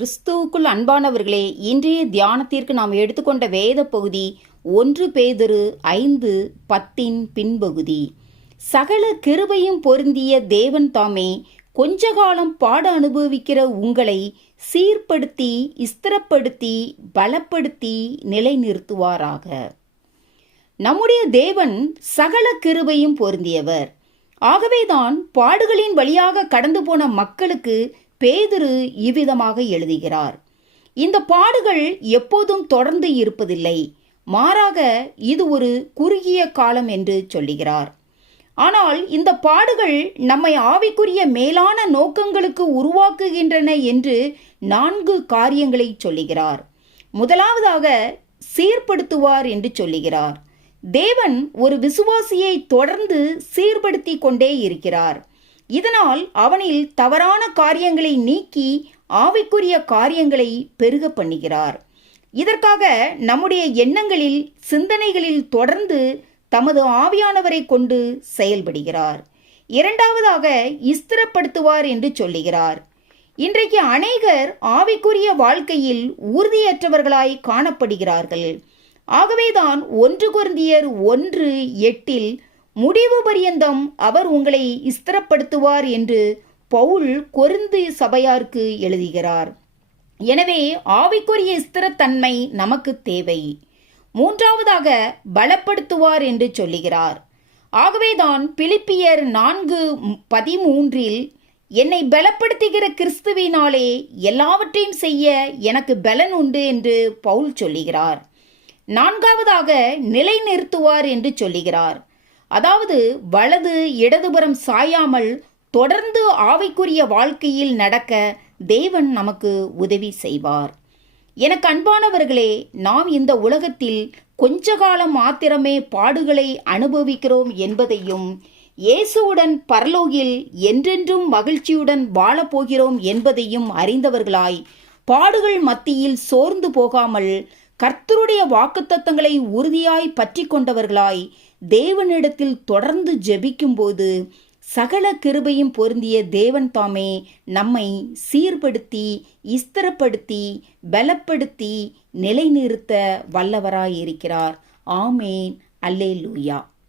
கிறிஸ்துவுக்குள் அன்பானவர்களே இன்றைய தியானத்திற்கு நாம் எடுத்துக்கொண்ட வேத பகுதி ஒன்று பேதரு ஐந்து பத்தின் பின்பகுதி. சகல கிருபையும் பொருந்திய தேவன் தாமே கொஞ்ச காலம் பாட அனுபவிக்கிற உங்களை சீர்படுத்தி ஸ்திரப்படுத்தி பலப்படுத்தி நிலைநிறுத்துவாராக. நம்முடைய தேவன் சகல கிருபையும் பொருந்தியவர். ஆகவேதான் பாடுகளின் வழியாக கடந்து போன மக்களுக்கு பேதுரு இவ்விதமாக எழுதுகிறார். இந்த பாடுகள் எப்போதும் தொடர்ந்து இருப்பதில்லை. மாறாக இது ஒரு குறுகிய காலம் என்று சொல்லுகிறார். ஆனால் இந்த பாடுகள் நம்மை ஆவிக்குரிய மேலான நோக்கங்களுக்கு உருவாக்குகின்றன என்று நான்கு காரியங்களை சொல்லுகிறார். முதலாவதாக சீர்படுத்துவார் என்று சொல்லுகிறார். தேவன் ஒரு விசுவாசியை தொடர்ந்து சீர்படுத்தி கொண்டே இருக்கிறார். இதனால் அவனில் தவறான காரியங்களை நீக்கி ஆவிக்குரிய காரியங்களை பெருக பண்ணுகிறார். இதற்காக நம்முடைய எண்ணங்களில் சிந்தனைகளில் தொடர்ந்து தமது ஆவியானவரை கொண்டு செயல்படுகிறார். இரண்டாவதாக இஸ்திரப்படுத்துவார் என்று சொல்லுகிறார். இன்றைக்கு அநேகர் ஆவிக்குரிய வாழ்க்கையில் உறுதியற்றவர்களாய் காணப்படுகிறார்கள். ஆகவேதான் ஒன்று குருந்தியர் ஒன்று எட்டில் முடிவு பரியந்தம் அவர் உங்களை ஸ்திரப்படுத்துவார் என்று பவுல் கொருந்து சபையாருக்கு எழுதுகிறார். எனவே ஆவிக்குரிய ஸ்திரத்தன்மை நமக்கு தேவை. மூன்றாவதாக பலப்படுத்துவார் என்று சொல்லுகிறார். ஆகவேதான் பிலிப்பியர் நான்கு பதிமூன்றில் என்னை பலப்படுத்துகிற கிறிஸ்துவினாலே எல்லாவற்றையும் செய்ய எனக்கு பலன் உண்டு என்று பவுல் சொல்லுகிறார். நான்காவதாக நிலைநிறுத்துவார் என்று சொல்லுகிறார். அதாவது வலது இடதுபுறம் சாயாமல் தொடர்ந்து ஆவைக்குரிய வாழ்க்கையில் நடக்க தேவன் நமக்கு உதவி செய்வார். எனக்கு அன்பானவர்களே நாம் இந்த உலகத்தில் கொஞ்ச காலம் மாத்திரமே பாடுகளை அனுபவிக்கிறோம் என்பதையும் இயேசுவுடன் பரலோகில் என்றென்றும் மகிழ்ச்சியுடன் வாழப்போகிறோம் என்பதையும் அறிந்தவர்களாய் பாடுகள் மத்தியில் சோர்ந்து போகாமல் கர்த்தருடைய வாக்குத்தத்தங்களை உறுதியாய் பற்றி கொண்டவர்களாய் தேவனிடத்தில் தொடர்ந்து ஜெபிக்கும்போது சகல கிருபையும் பொருந்திய தேவன் தாமே நம்மை சீர்படுத்தி இஸ்திரப்படுத்தி பலப்படுத்தி நிலைநிறுத்த வல்லவராயிருக்கிறார். ஆமேன். அல்லே லூயா